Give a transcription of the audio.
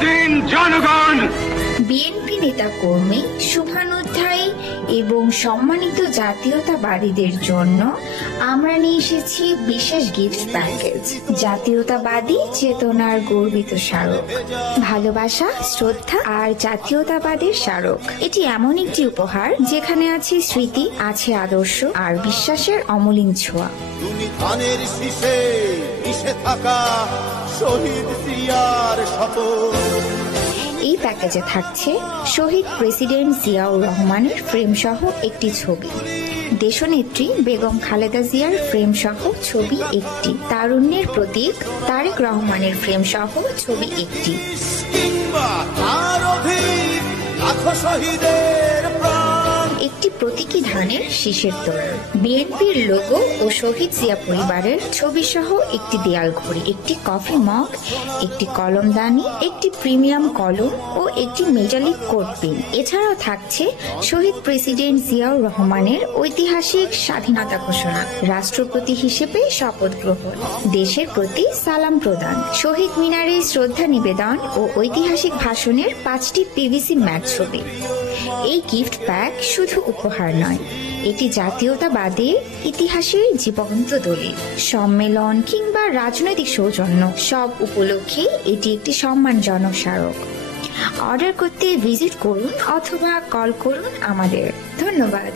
স্বাধীন জনগণ। বিএনপি নেতা কর্মী, শুভানুধ্যায়ী এবং সম্মানিত জাতীয়তাবাদীদের জন্য আমরা নিয়ে এসেছি বিশেষ গিফট প্যাকেজ। জাতীয়তাবাদী চেতনার গর্বিত স্মারক, ভালোবাসা, শ্রদ্ধা আর জাতীয়তাবাদের স্মারক। এটি এমন একটি উপহার যেখানে আছে স্মৃতি, আছে আদর্শ আর বিশ্বাসের অমলিন ছোঁয়া। তুমি ধানের শীষে মিশে থাকা শহীদ জিয়ার শপথ। এই প্যাকেজে থাকছে শহীদ প্রেসিডেন্ট জিয়াউর রহমানের ফ্রেম সহ একটি ছবি, দেশনেত্রী বেগম খালেদা জিয়ার ফ্রেম সহ ছবি একটি, তারুণ্যের প্রতীক তারেক রহমানের ফ্রেম সহ ছবি একটি, একটি প্রতীকী ধানের শীষের তোড়া, বিএনপির লোগো ও শহীদ জিয়া পরিবারের ছবি সহ একটি দেয়াল ঘড়ি, একটি কফি মগ, একটি কলমদানি, একটি প্রিমিয়াম কলম ও একটি মেটালিক কোট পিন। এছাড়াও থাকছে শহীদ প্রেসিডেন্ট জিয়াউর রহমানের ঐতিহাসিক স্বাধীনতা ঘোষণা, রাষ্ট্রপতি হিসেবে শপথ গ্রহণ, দেশের প্রতি সালাম প্রদান, শহীদ মিনারে শ্রদ্ধা নিবেদন ও ঐতিহাসিক ভাষণের 5টি পিভিসি ম্যাট ছবি। এই গিফট প্যাক শুধু উপহার নয়, এটি জাতীয়তাবাদের ইতিহাসের জীবন্ত দলিল। সম্মেলন কিংবা রাজনৈতিক সৌজন্য সব উপলক্ষে এটি একটি সম্মানজনক স্মারক। অর্ডার করতে ভিজিট করুন অথবা কল করুন আমাদের। ধন্যবাদ।